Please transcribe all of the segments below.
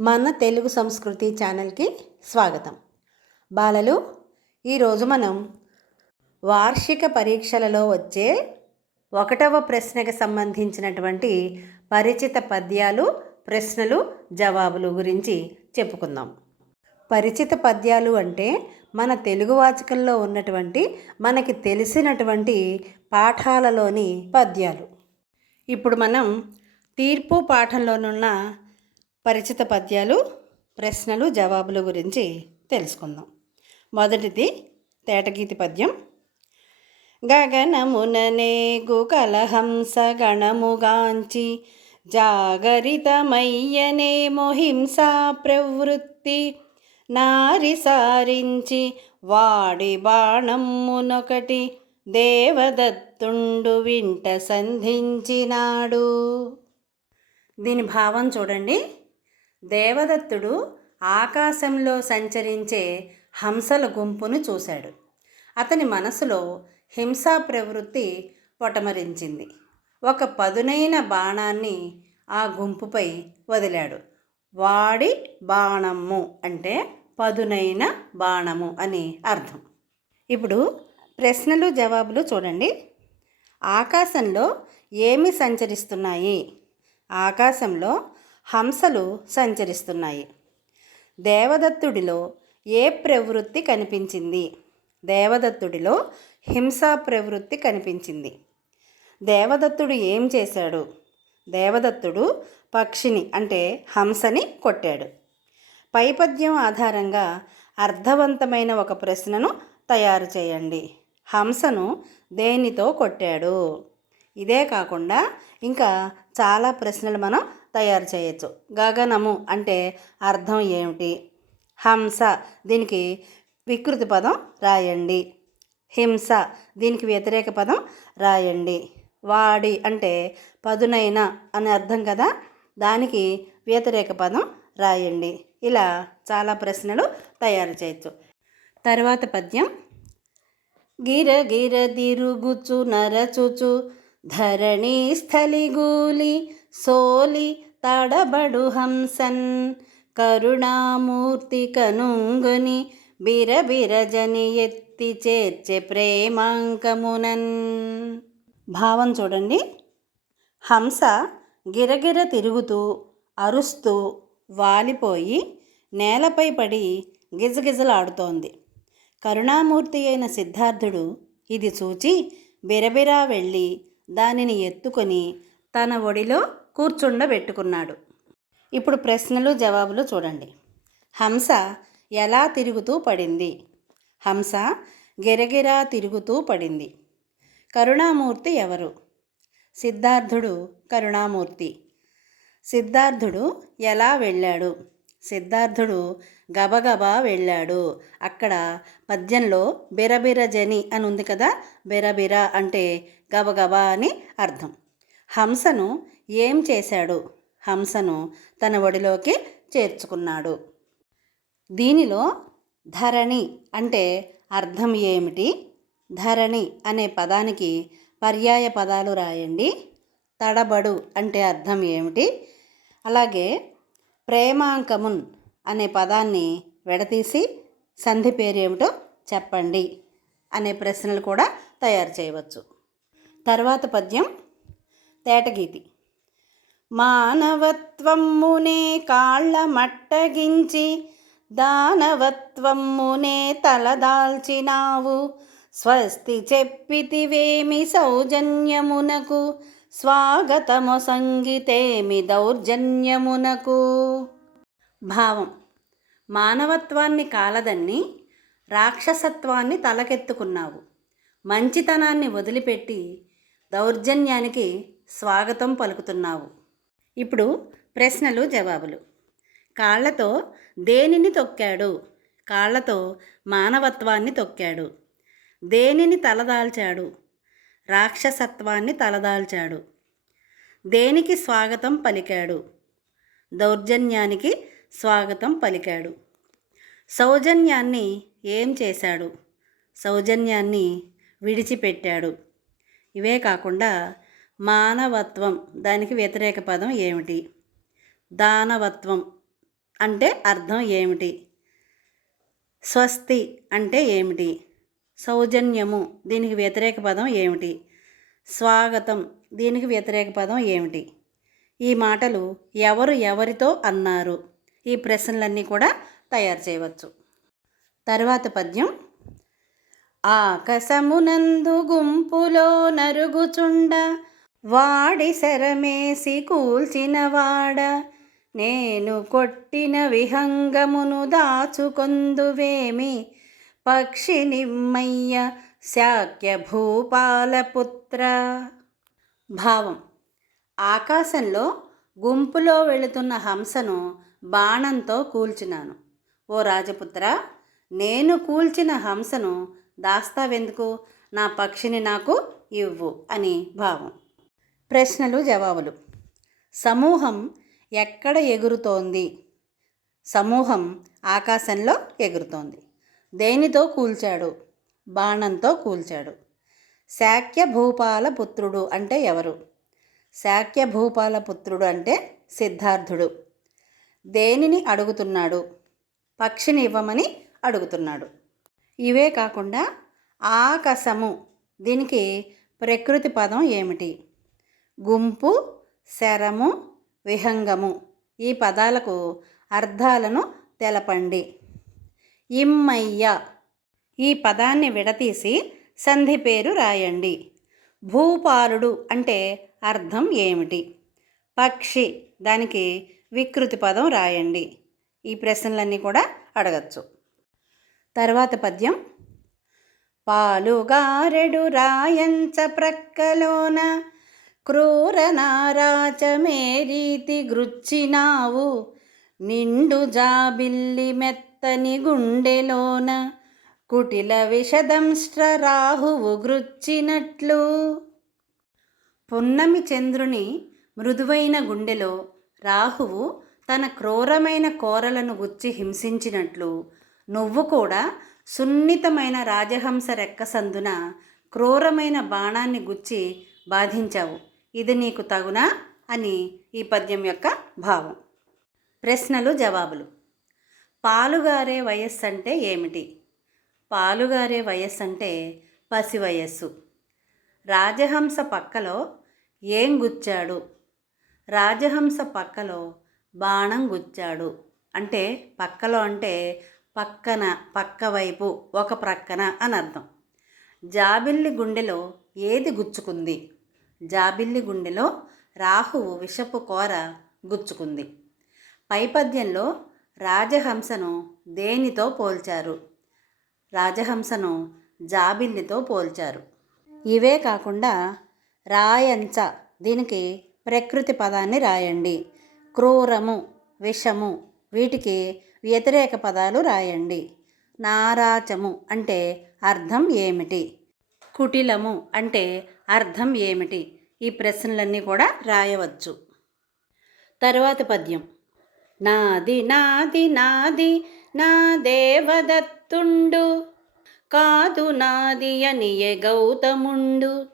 మన తెలుగు సంస్కృతి ఛానల్కి స్వాగతం. బాలలు ఈరోజు మనం వార్షిక పరీక్షలలో వచ్చే ఒకటవ ప్రశ్నకు సంబంధించినటువంటి పరిచిత పద్యాలు ప్రశ్నలు జవాబులు గురించి చెప్పుకుందాం. పరిచిత పద్యాలు అంటే మన తెలుగు వాచకంలో ఉన్నటువంటి మనకి తెలిసినటువంటి పాఠాలలోని పద్యాలు. ఇప్పుడు మనం తీర్పు పాఠంలోనున్న పరిచిత పద్యాలు ప్రశ్నలు జవాబుల గురించి తెలుసుకుందాం. మొదటిది తేటగీతి పద్యం. గగనముననే కలహంస గణముగాంచి జాగరితమయ్యనే మొహింసా ప్రవృత్తి నారి సారించి వాడి బాణమ్మునొకటి దేవదత్తుండు వింట సంధించినాడు. దీని భావం చూడండి. దేవదత్తుడు ఆకాశంలో సంచరించే హంసల గుంపును చూశాడు. అతని మనసులో హింసా ప్రవృత్తి పొటమరించింది. ఒక పదునైన బాణాన్ని ఆ గుంపుపై వదిలాడు. వాడి బాణము అంటే పదునైన బాణము అని అర్థం. ఇప్పుడు ప్రశ్నలు జవాబులు చూడండి. ఆకాశంలో ఏమి సంచరిస్తున్నాయి? ఆకాశంలో హంసలు సంచరిస్తున్నాయి. దేవదత్తుడిలో ఏ ప్రవృత్తి కనిపించింది? దేవదత్తుడిలో హింసా ప్రవృత్తి కనిపించింది. దేవదత్తుడు ఏం చేశాడు? దేవదత్తుడు పక్షిని అంటే హంసని కొట్టాడు. పైపద్యం ఆధారంగా అర్థవంతమైన ఒక ప్రశ్నను తయారు చేయండి. హంసను దేనితో కొట్టాడు? ఇదే కాకుండా ఇంకా చాలా ప్రశ్నలు మనం తయారు చేయొచ్చు. గగనము అంటే అర్థం ఏమిటి? హంస దీనికి వికృతి పదం రాయండి. హింస దీనికి వ్యతిరేక పదం రాయండి. వాడి అంటే పదునైన అని అర్థం కదా? దానికి వ్యతిరేక పదం రాయండి. ఇలా చాలా ప్రశ్నలు తయారు చేయొచ్చు. తర్వాత పద్యం. గిర గిర తిరుగుచు నరచుచు ధరణి స్థలిగూలి సోలి తడబడు హంసన్. కరుణామూర్తి కనుంగుని బిరబిరజని ఎత్తి చేర్చె ప్రేమాంకమునన్. భావం చూడండి. హంస గిరగిర తిరుగుతూ అరుస్తూ వాలిపోయి నేలపై పడి గిజగిజలాడుతోంది. కరుణామూర్తి అయిన సిద్ధార్థుడు ఇది చూచి బిరబిరా వెళ్ళి దానిని ఎత్తుకొని తన ఒడిలో కూర్చుండబెట్టుకున్నాడు. ఇప్పుడు ప్రశ్నలు జవాబులు చూడండి. హంస ఎలా తిరుగుతూ పడింది? హంస గిరగిరా తిరుగుతూ పడింది. కరుణామూర్తి ఎవరు? సిద్ధార్థుడు కరుణామూర్తి. సిద్ధార్థుడు ఎలా వెళ్ళాడు? సిద్ధార్థుడు గబగబా వెళ్ళాడు. అక్కడ పద్యంలో బిరబిరజని అని ఉంది కదా? బిరబిర అంటే గబగబా అని అర్థం. హంసను ఏం చేశాడు? హంసను తన ఒడిలోకి చేర్చుకున్నాడు. దీనిలో ధరణి అంటే అర్థం ఏమిటి? ధరణి అనే పదానికి పర్యాయ పదాలు రాయండి. తడబడు అంటే అర్థం ఏమిటి? అలాగే ప్రేమాంకమున్ అనే పదాన్ని విడతీసి సంధి పేరు ఏమిటో చెప్పండి అనే ప్రశ్నలు కూడా తయారు చేయవచ్చు. తర్వాత పద్యం తేటగీతి. మానవత్వమ్మునే కాళ్ళ మట్టగించి దానవత్వమ్మునే తలదాల్చినావు స్వస్తి చెప్పితివేమి సౌజన్యమునకు స్వాగతము సంగీతేమి దౌర్జన్యమునకు? భావం. మానవత్వాన్ని కాలదన్ని రాక్షసత్వాన్ని తలకెత్తుకున్నావు. మంచితనాన్ని వదిలిపెట్టి దౌర్జన్యానికి స్వాగతం పలుకుతున్నావు. ఇప్పుడు ప్రశ్నలు జవాబులు. కాళ్ళతో దేనిని తొక్కాడు? కాళ్ళతో మానవత్వాన్ని తొక్కాడు. దేనిని తలదాల్చాడు? రాక్షసత్వాన్ని తలదాల్చాడు. దేనికి స్వాగతం పలికాడు? దౌర్జన్యానికి స్వాగతం పలికాడు. సౌజన్యాన్ని ఏం చేశాడు? సౌజన్యాన్ని విడిచిపెట్టాడు. ఇవే కాకుండా మానవత్వం. దానికి వ్యతిరేక పదం ఏమిటి? దానవత్వం అంటే అర్థం ఏమిటి? స్వస్తి అంటే ఏమిటి? సౌజన్యము దీనికి వ్యతిరేక పదం ఏమిటి? స్వాగతం దీనికి వ్యతిరేక పదం ఏమిటి? ఈ మాటలు ఎవరు ఎవరితో అన్నారు? ఈ ప్రశ్నలన్నీ కూడా తయారు చేయవచ్చు. తర్వాత పద్యం. ఆకసమునందు గుంపులో నరుగుచుండ వాడి శరమేసి కూల్చినవాడ. నేను కొట్టిన విహంగమును దాచుకొందువేమి? పక్షి నిమ్మయ్య శాక్య భూపాలపుత్ర భావం. ఆకాశంలో గుంపులో వెళుతున్న హంసను బాణంతో కూల్చినాను. ఓ రాజపుత్ర నేను కూల్చిన హంసను దాస్తావెందుకు? నా పక్షిని నాకు ఇవ్వు అని భావం. ప్రశ్నలు జవాబులు. సమూహం ఎక్కడ ఎగురుతోంది? సమూహం ఆకాశంలో ఎగురుతోంది. దేనితో కూల్చాడు? బాణంతో కూల్చాడు. శాక్య భూపాల పుత్రుడు అంటే ఎవరు? శాక్య భూపాల పుత్రుడు అంటే సిద్ధార్థుడు. దేనిని అడుగుతున్నాడు? పక్షిని ఇవ్వమని అడుగుతున్నాడు. ఇవే కాకుండా ఆకసము దీనికి ప్రకృతి పదం ఏమిటి? గుంపు శరము విహంగము. ఈ పదాలకు అర్థాలను తెలపండి. ఇమ్మయ్య. ఈ పదాన్ని విడతీసి సంధి పేరు రాయండి. భూపాలుడు అంటే అర్థం ఏమిటి? పక్షి దానికి వికృతి పదం రాయండి. ఈ ప్రశ్నలన్నీ కూడా అడగచ్చు. తర్వాత పద్యం. పాలుగారెడు రాయంచ ప్రక్కలోన క్రూర నారాచమే రీతి గృచ్చినావు. నిండు జాబిల్లి మెత్తని గుండెలోన కుటిల విషదంష్ట్ర రాహువు గృచ్చినట్లు. పున్నమి చంద్రుని మృదువైన గుండెలో రాహువు తన క్రూరమైన కోరలను గుచ్చి హింసించినట్లు. నువ్వు కూడా సున్నితమైన రాజహంస రెక్కసందున క్రూరమైన బాణాన్ని గుచ్చి బాధించావు. ఇది నీకు తగునా అని ఈ పద్యం యొక్క భావం. ప్రశ్నలు జవాబులు. పాలుగారే వయస్సు అంటే ఏమిటి? పాలుగారే వయస్సు అంటే పసి వయస్సు. రాజహంస పక్కలో ఏం గుచ్చాడు? రాజహంస పక్కలో బాణం గుచ్చాడు. అంటే పక్కలో అంటే పక్కన పక్క వైపు ఒక ప్రక్కన అని అర్థం జాబిల్లి గుండెలో ఏది గుచ్చుకుంది? జాబిల్లి గుండెలో రాహువు విషపు కోర గుచ్చుకుంది. పైపద్యంలో రాజహంసను దేనితో పోల్చారు? రాజహంసను జాబిల్లితో పోల్చారు. ఇవే కాకుండా రాయంచ దీనికి ప్రకృతి పదాన్ని రాయండి. క్రూరము విషము వీటికి వ్యతిరేక పదాలు రాయండి. నారాచము అంటే అర్థం ఏమిటి? కుటిలము అంటే అర్థం ఏమిటి? ఈ ప్రశ్నలన్నీ కూడా రాయవచ్చు. తరువాత పద్యం. నాది నాది నాది నా దేవదత్తుండు. కాదు నాది అని గౌతముండు.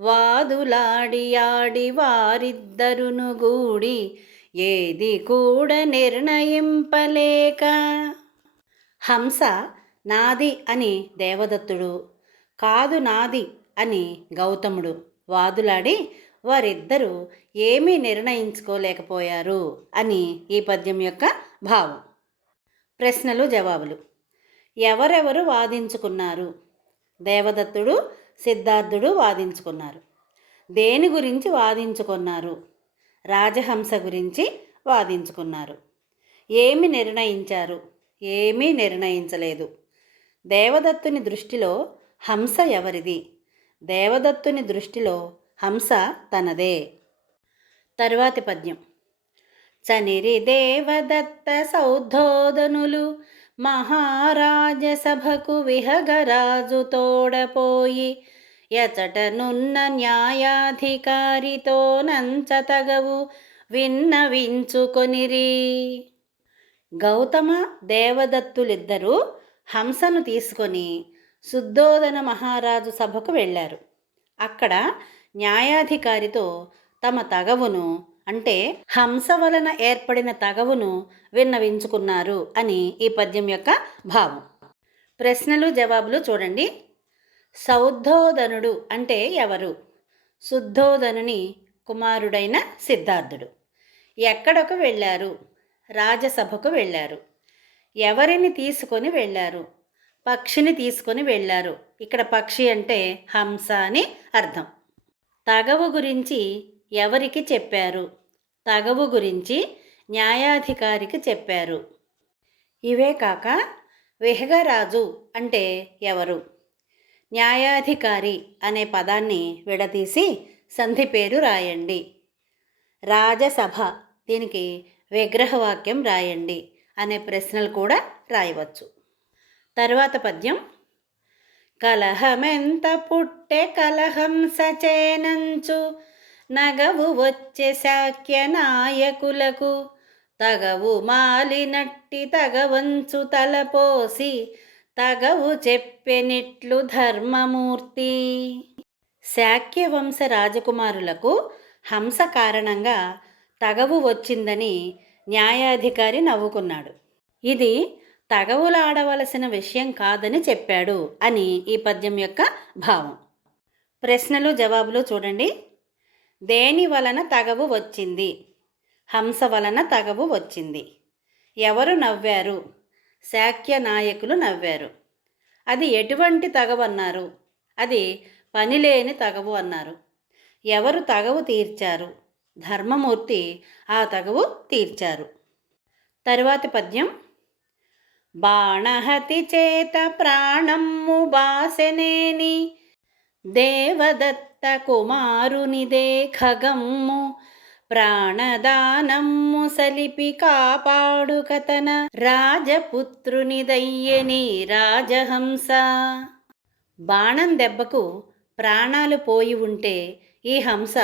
వాదులాడి ఆడి వారిద్దరును గూడి ఏది కూడా నిర్ణయింపలేక. హంస నాది అని దేవదత్తుడు. కాదు నాది అని గౌతముడు వాదులాడి వారిద్దరూ ఏమీ నిర్ణయించుకోలేకపోయారు అని ఈ పద్యం యొక్క భావం. ప్రశ్నలు జవాబులు. ఎవరెవరు వాదించుకున్నారు? దేవదత్తుడు సిద్ధార్థుడు వాదించుకున్నారు. దేని గురించి వాదించుకున్నారు? రాజహంస గురించి వాదించుకున్నారు. ఏమి నిర్ణయించారు? ఏమీ నిర్ణయించలేదు. దేవదత్తుని దృష్టిలో హంస ఎవరిది? దేవదత్తుని దృష్టిలో హంస తనదే. తరువాతి పద్యం. చనిరి దేవదత్త సౌద్ధోదనులు మహారాజ సభకు విహగరాజు తోడపోయి ఎచటనున్న న్యాయాధికారితో నంచతగవు విన్నవించుకొనిరి. గౌతమ దేవదత్తులిద్దరూ హంసను తీసుకొని శుద్ధోదన మహారాజు సభకు వెళ్ళారు. అక్కడ న్యాయాధికారితో తమ తగవును అంటే హంస వలన ఏర్పడిన తగవును విన్నవించుకున్నారు అని ఈ పద్యం యొక్క భావం. ప్రశ్నలు జవాబులు చూడండి. సౌద్ధోదనుడు అంటే ఎవరు? శుద్ధోదనుని కుమారుడైన సిద్ధార్థుడు. ఎక్కడకు వెళ్ళారు? రాజసభకు వెళ్ళారు. ఎవరిని తీసుకొని వెళ్ళారు? పక్షిని తీసుకొని వెళ్ళారు. ఇక్కడ పక్షి అంటే హంస అని అర్థం. తగవు గురించి ఎవరికి చెప్పారు? తగవు గురించి న్యాయాధికారికి చెప్పారు. ఇవే కాక విహగరాజు అంటే ఎవరు? న్యాయాధికారి అనే పదాన్ని విడదీసి సంధి పేరు రాయండి. రాజసభ దీనికి విగ్రహవాక్యం రాయండి అనే ప్రశ్నలు కూడా రాయవచ్చు. తర్వాత పద్యం. కలహమెంత పుట్టె కలహం సచేనంచు నగవు వచ్చే శాఖ్య నాయకులకు తగవు మాలినట్టి తగవంచు తలపోసి తగవు చెప్పెనిట్లు ధర్మమూర్తి. శాక్యవంశ రాజకుమారులకు హంస కారణంగా తగవు వచ్చిందని న్యాయాధికారి నవ్వుకున్నాడు. ఇది తగవులాడవలసిన విషయం కాదని చెప్పాడు అని ఈ పద్యం యొక్క భావం. ప్రశ్నలు జవాబులు చూడండి. దేని వలన తగవు వచ్చింది? హంస వలన తగవు వచ్చింది. ఎవరు నవ్వారు? శాక్య నాయకులు నవ్వారు. అది ఎటువంటి తగవు అన్నారు? అది పనిలేని తగవు అన్నారు. ఎవరు తగవు తీర్చారు? ధర్మమూర్తి ఆ తగవు తీర్చారు. తరువాతి పద్యం. బాణహతి చేత ప్రాణమ్ము బాసెనేని దేవదత్త కుమారునిదే ఖగమ్ము ప్రాణదానమ్ము సలిపి కాపాడు కథన రాజపుత్రునిదయ్యని రాజహంస. బాణం దెబ్బకు ప్రాణాలు పోయి ఉంటే ఈ హంస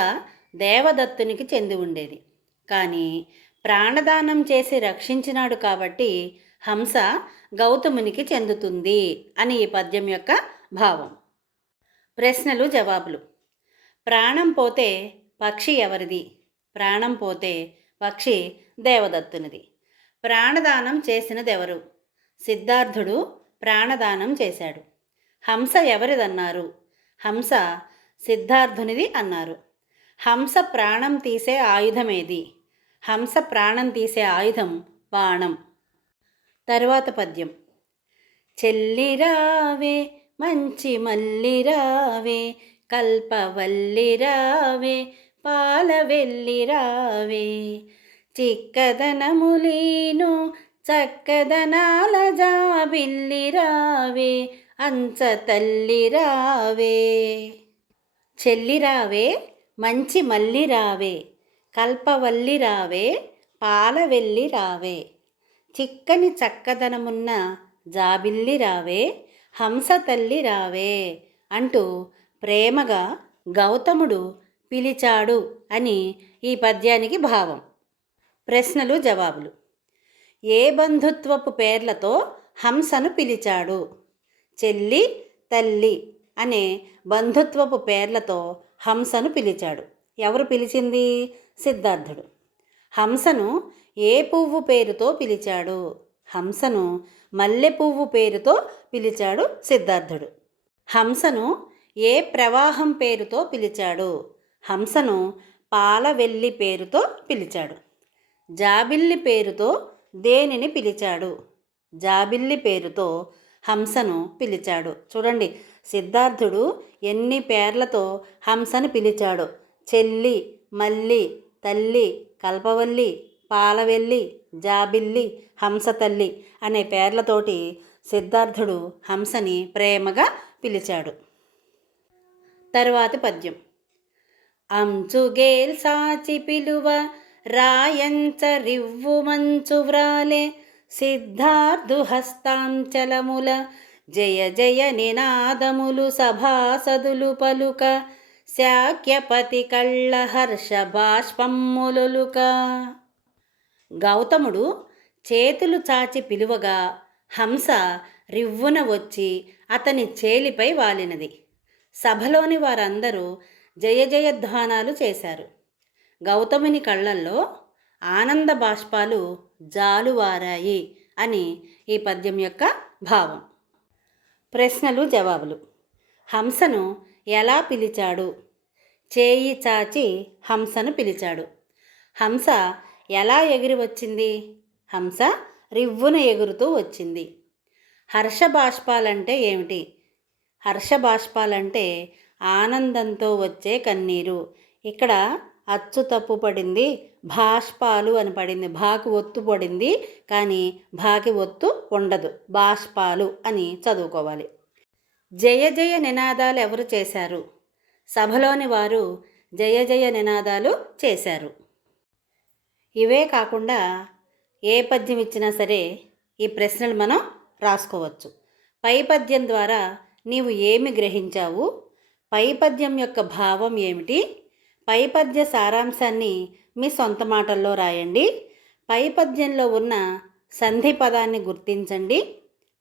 దేవదత్తునికి చెంది ఉండేది. కానీ ప్రాణదానం చేసి రక్షించినాడు కాబట్టి హంస గౌతమునికి చెందుతుంది అని ఈ పద్యం యొక్క భావం. ప్రశ్నలు జవాబులు. ప్రాణం పోతే పక్షి ఎవరిది? ప్రాణం పోతే పక్షి దేవదత్తునిది. ప్రాణదానం చేసినదెవరు? సిద్ధార్థుడు ప్రాణదానం చేశాడు. హంస ఎవరిదన్నారు? హంస సిద్ధార్థునిది అన్నారు. హంస ప్రాణం తీసే ఆయుధమేది? హంస ప్రాణం తీసే ఆయుధం బాణం. తర్వాత పద్యం. చెల్లిరావే మంచి మల్లిరావే కల్పవల్లిరావే పాలవెల్లిరావే చిక్కదనములీను చక్కదనాల జాబిల్లిరావే అంచ తల్లిరావే చెల్లిరావే మంచి మల్లిరావే కల్పవల్లిరావే పాలవెల్లిరావే చిక్కని చక్కదనమున్న జాబిల్లి రావే హంస తల్లి రావే అంటూ ప్రేమగా గౌతముడు పిలిచాడు అని ఈ పద్యానికి భావం. ప్రశ్నలు జవాబులు. ఏ బంధుత్వపు పేర్లతో హంసను పిలిచాడు? చెల్లి తల్లి అనే బంధుత్వపు పేర్లతో హంసను పిలిచాడు. ఎవరు పిలిచింది? సిద్ధార్థుడు. హంసను ఏ పువ్వు పేరుతో పిలిచాడు? హంసను మల్లె పువ్వు పేరుతో పిలిచాడు సిద్ధార్థుడు. హంసను ఏ ప్రవాహం పేరుతో పిలిచాడు? హంసను పాలవెల్లి పేరుతో పిలిచాడు. జాబిల్లి పేరుతో దేనిని పిలిచాడు? జాబిల్లి పేరుతో హంసను పిలిచాడు. చూడండి సిద్ధార్థుడు ఎన్ని పేర్లతో హంసను పిలిచాడు? చెల్లి మల్లి తల్లి కల్పవల్లి పాలవెల్లి జాబిల్లి హంసతల్లి అనే పేర్లతోటి సిద్ధార్థుడు హంసని ప్రేమగా పిలిచాడు. తరువాతి పద్యం. అంచుగేల్ సాచి పిలువ రాయంచ రివ్వు మంచు వ్రాలే సిద్ధార్థు హస్తాంచలముల జయ జయ నినాదములు సభాసదులు పలుక శాక్యపతి కళ్ళ హర్ష బాష్పమ్ములుక గౌతముడు చేతులు చాచి పిలువగా హంస రివ్వున వచ్చి అతని చేలిపై వాలినది. సభలోని వారందరూ జయ జయధ్వానాలు చేశారు. గౌతముని కళ్ళల్లో ఆనంద బాష్పాలు జాలువారాయి అని ఈ పద్యం యొక్క భావం. ప్రశ్నలు జవాబులు. హంసను ఎలా పిలిచాడు? చేయి చాచి హంసను పిలిచాడు. హంస ఎలా ఎగిరి వచ్చింది? హంస రివ్వున ఎగురుతూ వచ్చింది. హర్షబాష్పాలంటే ఏమిటి? హర్షబాష్పాలంటే ఆనందంతో వచ్చే కన్నీరు. ఇక్కడ అచ్చు తప్పు పడింది బాష్పాలు అని పడింది. భాకి ఒత్తు పడింది కానీ భాకి ఒత్తు ఉండదు. బాష్పాలు అని చదువుకోవాలి. జయ జయ నినాదాలు ఎవరు చేశారు? సభలోని వారు జయ జయ నినాదాలు చేశారు. ఇవే కాకుండా ఏ పద్యం ఇచ్చినా సరే ఈ ప్రశ్నలు మనం రాసుకోవచ్చు. పై పద్యం ద్వారా నీవు ఏమి గ్రహించావు? పై పద్యం యొక్క భావం ఏమిటి? పై పద్య సారాంశాన్ని మీ సొంత మాటల్లో రాయండి. పై పద్యంలో ఉన్న సంధి పదాన్ని గుర్తించండి.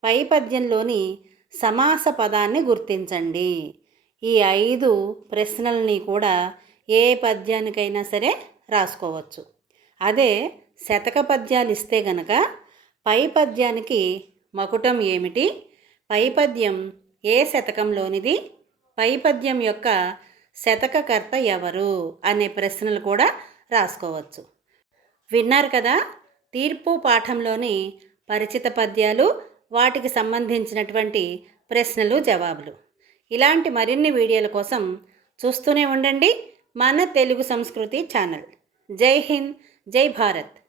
పై పద్యంలోని సమాస పదాన్ని గుర్తించండి. ఈ ఐదు ప్రశ్నల్ని కూడా ఏ పద్యానికైనా సరే రాసుకోవచ్చు. అదే శతక పద్యాలు ఇస్తే గనక పై పద్యానికి మకుటం ఏమిటి? పై పద్యం ఏ శతకంలోనిది? పై పద్యం యొక్క శతకకర్త ఎవరు? అనే ప్రశ్నలు కూడా రాసుకోవచ్చు. విన్నారు కదా? తీర్పు పాఠంలోని పరిచిత పద్యాలు వాటికి సంబంధించినటువంటి ప్రశ్నలు జవాబులు. ఇలాంటి మరిన్ని వీడియోల కోసం చూస్తూనే ఉండండి మన తెలుగు సంస్కృతి ఛానల్. జై హింద్! జై భారత్